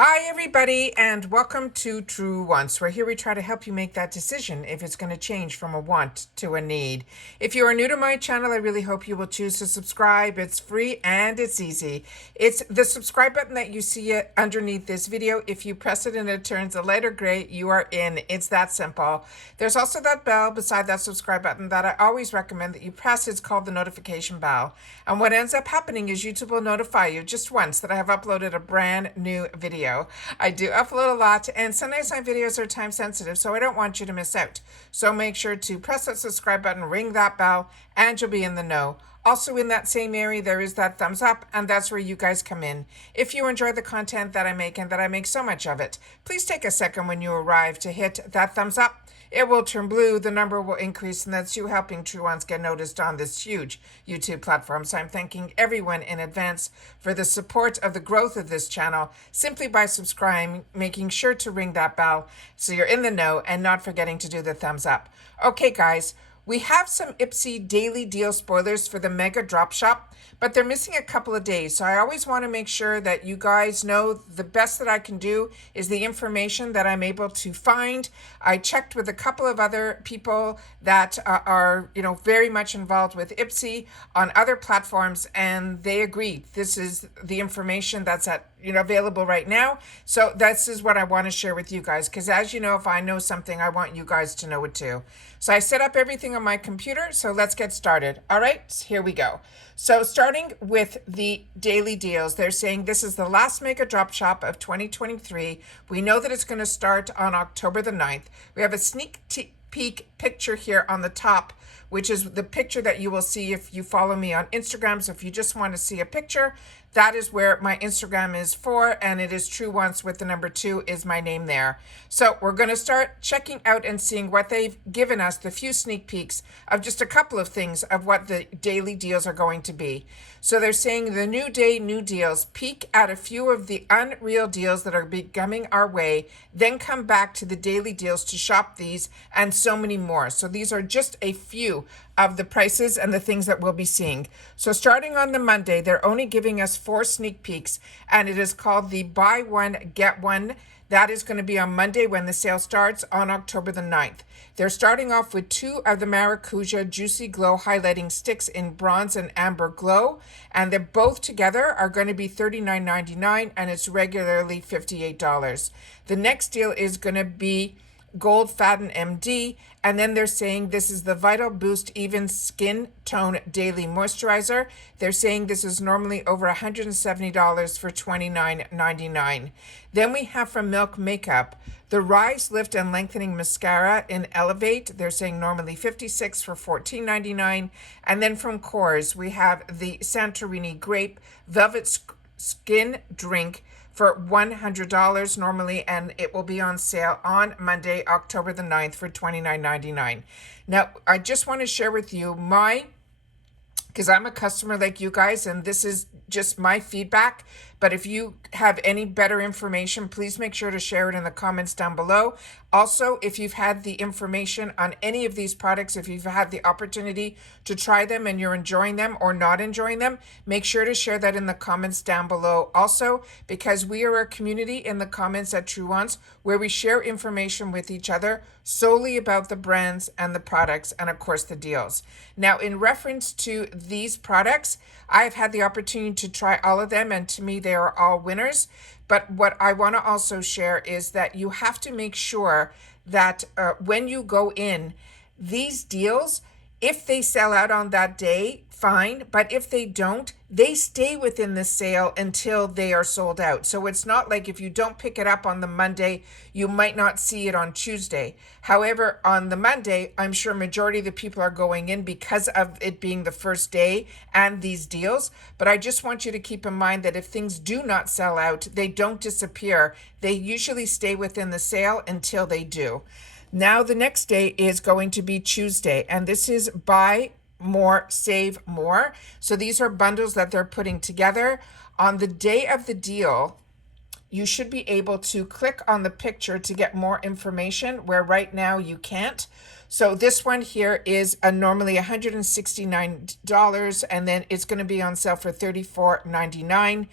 Hi, everybody, and welcome to True Wants, where here we try to help you make that decision if it's going to change from a want to a need. If you are new to my channel, I really hope you will choose to subscribe. It's free and it's easy. It's the subscribe button that you see underneath this video. If you press it and it turns a lighter gray, you are in. It's that simple. There's also that bell beside that subscribe button that I always recommend that you press. It's called the notification bell. And what ends up happening is YouTube will notify you just once that I have uploaded a brand new video. I do upload a lot, and sometimes my videos are time sensitive, so I don't want you to miss out. So make sure to press that subscribe button, ring that bell, and you'll be in the know. Also in that same area, there is that thumbs up, and that's where you guys come in. If you enjoy the content that I make, and that I make so much of it, please take a second when you arrive to hit that thumbs up. It will turn blue, the number will increase, and that's you helping True Ones get noticed on this huge YouTube platform. So I'm thanking everyone in advance for the support of the growth of this channel simply by subscribing, making sure to ring that bell so you're in the know, and not forgetting to do the thumbs up. Okay, guys. We have some IPSY daily deal spoilers for the Mega Drop Shop, but they're missing a couple of days. So I always want to make sure that you guys know the best that I can do is the information that I'm able to find. I checked with a couple of other people that are, very much involved with IPSY on other platforms, and they agreed. This is the information that's available right now. So this is what I want to share with you guys, because as you know, if I know something, I want you guys to know it too. So I set up everything on my computer, so let's get started. All right, here we go. So starting with the daily deals, they're saying this is the last Mega Drop Shop of 2023. We know that it's going to start on October the 9th. We have a sneak peek picture here on the top, which is the picture that you will see if you follow me on Instagram. So if you just want to see a picture, that is where my Instagram is for, and it is True Wants with the number 2 is my name there. So we're going to start checking out and seeing what they've given us, the few sneak peeks of just a couple of things of what the daily deals are going to be. So they're saying the new day, new deals, peek at a few of the unreal deals that are coming our way, then come back to the daily deals to shop these and so many more. So these are just a few of the prices and the things that we'll be seeing. So starting on the Monday, they're only giving us 4 sneak peeks, and it is called the buy one, get one. That is going to be on Monday when the sale starts on October the 9th. They're starting off with 2 of the Maracuja Juicy Glow Highlighting Sticks in Bronze and Amber Glow, and they're both together are going to be $39.99, and it's regularly $58. The next deal is going to be Gold Fatten MD, and then they're saying this is the Vital Boost Even Skin Tone Daily Moisturizer. They're saying this is normally over $170 for $29.99. Then we have from Milk Makeup the Rise, Lift, and Lengthening Mascara in Elevate. They're saying normally $56 for $14.99. And then from Kors, we have the Santorini Grape Velvet Skin Drink for $100 normally, and it will be on sale on Monday, October the 9th for $29.99. Now, I just want to share with you because I'm a customer like you guys, and this is just my feedback. But if you have any better information, please make sure to share it in the comments down below. Also, if you've had the information on any of these products, if you've had the opportunity to try them and you're enjoying them or not enjoying them, make sure to share that in the comments down below. Also, because we are a community in the comments at True Wants where we share information with each other solely about the brands and the products and, of course, the deals. Now, in reference to these products, I've had the opportunity to try all of them, and to me, they are all winners. But what I want to also share is that you have to make sure that when you go in, these deals, if they sell out on that day, fine. But if they don't, they stay within the sale until they are sold out. So it's not like if you don't pick it up on the Monday, you might not see it on Tuesday. However, on the Monday, I'm sure majority of the people are going in because of it being the first day and these deals. But I just want you to keep in mind that if things do not sell out, they don't disappear. They usually stay within the sale until they do. Now, the next day is going to be Tuesday, and this is buy more, save more. So these are bundles that they're putting together. On the day of the deal, you should be able to click on the picture to get more information, where right now you can't. So this one here is normally $169, and then it's going to be on sale for $34.99.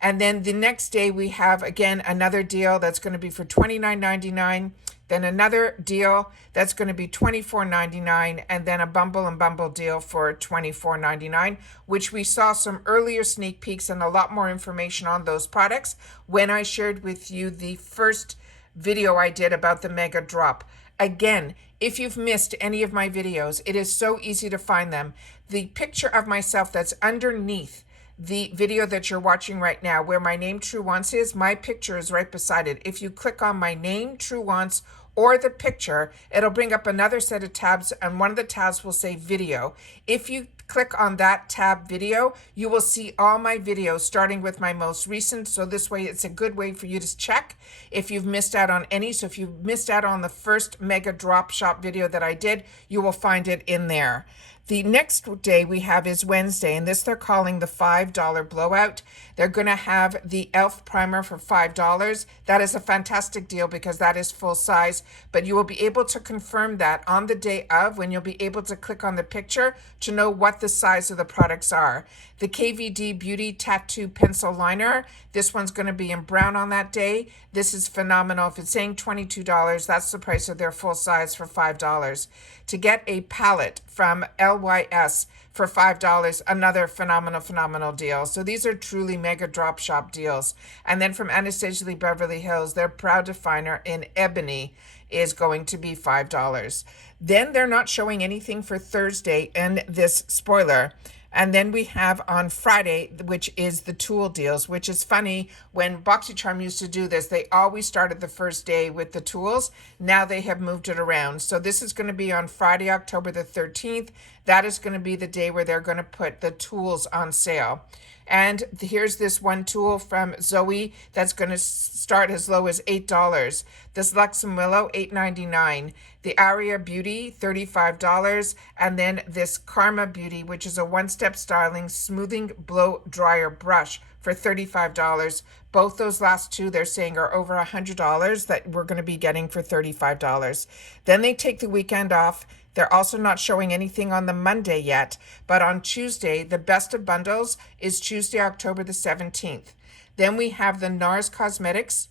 And then the next day we have again another deal that's going to be for $29.99. Then another deal that's going to be $24.99, and then a Bumble and Bumble deal for $24.99, which we saw some earlier sneak peeks and a lot more information on those products when I shared with you the first video I did about the mega drop. Again, if you've missed any of my videos, it is so easy to find them. The picture of myself that's underneath the video that you're watching right now, where my name True Wants is, my picture is right beside it. If you click on my name True Wants or the picture, it'll bring up another set of tabs, and one of the tabs will say video. If you click on that tab video, you will see all my videos starting with my most recent. So this way it's a good way for you to check if you've missed out on any. So if you've missed out on the first mega drop shop video that I did, you will find it in there. The next day we have is Wednesday, and this they're calling the $5 blowout. They're going to have the e.l.f. primer for $5. That is a fantastic deal because that is full size, but you will be able to confirm that on the day of, when you'll be able to click on the picture to know what the size of the products are. The KVD Beauty Tattoo Pencil Liner, this one's going to be in brown on that day. This is phenomenal. If it's saying $22, that's the price of their full size for $5. To get a palette from LYS for $5, another phenomenal deal. So these are truly mega drop shop deals. And then from Anastasia Lee Beverly Hills, their Proud Definer in ebony is going to be $5. Then they're not showing anything for Thursday in this spoiler. And then we have on Friday, which is the tool deals, which is funny. When Boxycharm used to do this, they always started the first day with the tools. Now they have moved it around. So this is going to be on Friday, October the 13th. That is going to be the day where they're going to put the tools on sale. And here's this one tool from Zoe that's going to start as low as $8. This Luxem Willow, $8.99. The Aria Beauty, $35. And then this Karma Beauty, which is a one-step styling smoothing blow dryer brush for $35. Both those last two, they're saying, are over $100 that we're going to be getting for $35. Then they take the weekend off. They're also not showing anything on the Monday yet, but on Tuesday, the best of bundles is Tuesday, October the 17th. Then we have the NARS Cosmetics.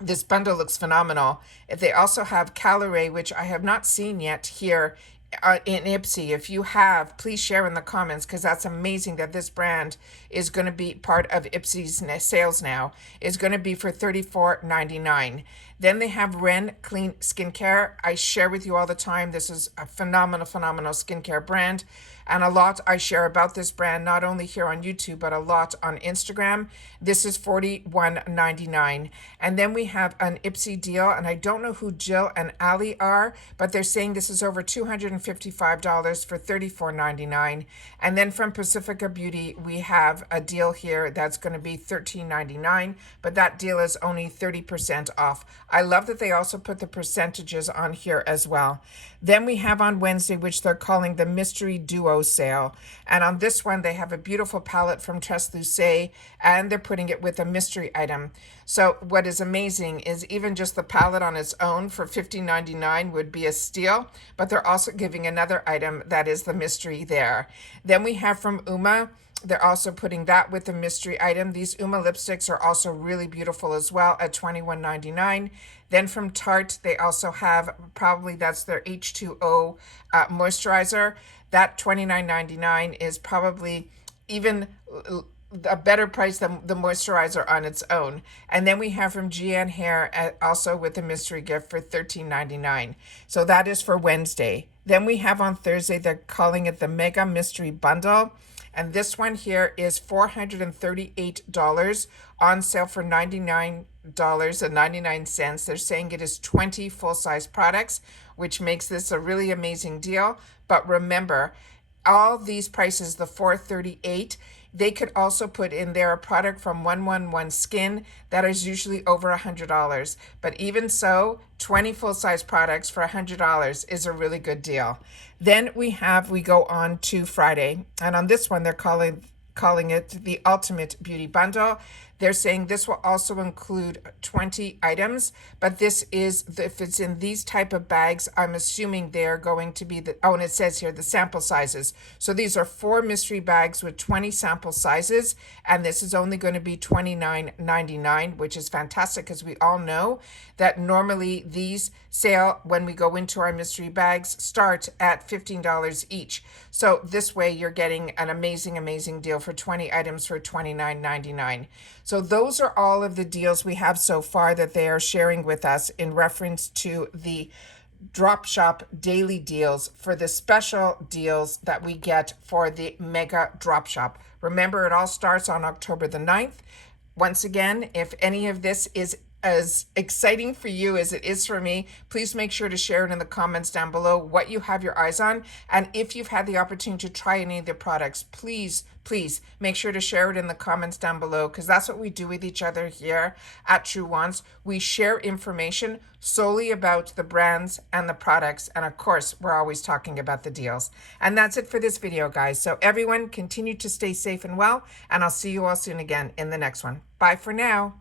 This bundle looks phenomenal. They also have Calorie, which I have not seen yet here in IPSY. If you have, please share in the comments, because that's amazing that this brand is going to be part of IPSY's sales now. Is going to be for $34.99. Then they have Ren Clean Skincare. I share with you all the time. This is a phenomenal skincare brand. And a lot I share about this brand, not only here on YouTube, but a lot on Instagram. This is $41.99. And then we have an IPSY deal, and I don't know who Jill and Ali are, but they're saying this is over $255 for $34.99. And then from Pacifica Beauty, we have a deal here that's going to be $13.99, but that deal is only 30% off. I love that they also put the percentages on here as well. Then we have on Wednesday, which they're calling the Mystery Duo sale. And on this one, they have a beautiful palette from Tresluce, and they're putting it with a mystery item. So what is amazing is even just the palette on its own for $15.99 would be a steal, but they're also giving another item that is the mystery there. Then we have from Uma, they're also putting that with the mystery item. These Uma lipsticks are also really beautiful as well at $21.99. Then from Tarte, they also have, probably that's their H2O moisturizer. That $29.99 is probably even a better price than the moisturizer on its own. And then we have from GN Hair also with the mystery gift for $13.99. So that is for Wednesday. Then we have on Thursday, they're calling it the Mega Mystery Bundle. And this one here is $438 on sale for $99.99. They're saying it is 20 full-size products, which makes this a really amazing deal. But remember, all these prices, the $438, they could also put in there a product from 111 Skin that is usually over $100. But even so, 20 full-size products for $100 is a really good deal. Then we go on to Friday, and on this one they're calling it the Ultimate Beauty Bundle. They're saying this will also include 20 items, but this is, if it's in these type of bags, I'm assuming they're going to be oh, and it says here the sample sizes. So these are 4 mystery bags with 20 sample sizes, and this is only going to be $29.99, which is fantastic because we all know that normally these sale when we go into our mystery bags start at $15 each. So this way you're getting an amazing deal for 20 items for $29.99. So those are all of the deals we have so far that they are sharing with us in reference to the drop shop daily deals for the special deals that we get for the mega drop shop. Remember, it all starts on October the 9th. Once again, if any of this is as exciting for you as it is for me, please make sure to share it in the comments down below what you have your eyes on. And if you've had the opportunity to try any of the products, please make sure to share it in the comments down below, because that's what we do with each other here at True Wants. We share information solely about the brands and the products, and of course we're always talking about the deals. And that's it for this video, guys. So everyone, continue to stay safe and well, and I'll see you all soon again in the next one. Bye for now.